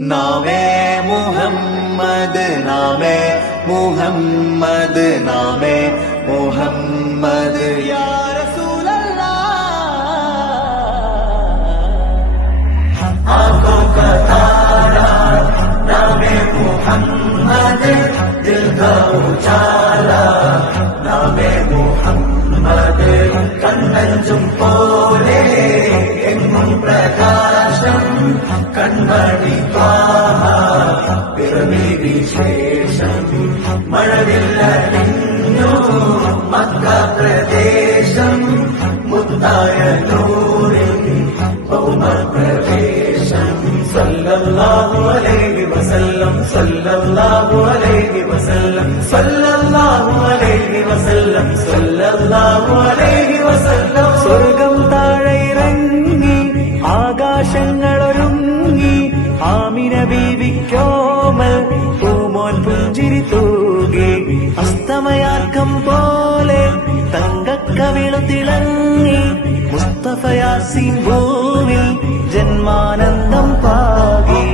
നാമേ മുഹമ്മദ് നാമേ മുഹമ്മദ് നാമേ മുഹമ്മദ് യാ റസൂലല്ലാഹ് ആँखों का तारा नामे मुहम्मद दिल का उजाला नामे मुहम्मद കണ്ണഞ്ചും പോലെ എങ്ങും പ്രകാശം കൺമണി പിറവി വിശേഷം മഴവില്ലു മക്ക പ്രദേശം മുത്തായ നൂറിൽ ഭൗമ പ്രവേശം സല്ലല്ലാഹു അലൈഹി വസല്ലം സല്ലല്ലാഹു അലൈഹി വസല്ലം സല്ലല്ലാഹു അലൈഹി വസല്ലം സല്ലല്ലാഹു അലൈഹി വസല്ലം സ്വർഗം താഴെ ഇറങ്ങി ആകാശങ്ങളൊരുങ്ങി ആമിന ബീവിക്കോമൽ പൂമോൻ പുഞ്ചിരി തൂകി അസ്തമയാക്കം പോലെ തങ്കക്കവിളു തിളങ്ങി മുസ്തഫ യാസീൻ ഭൂവിൽ ജന്മാനന്ദം പാകി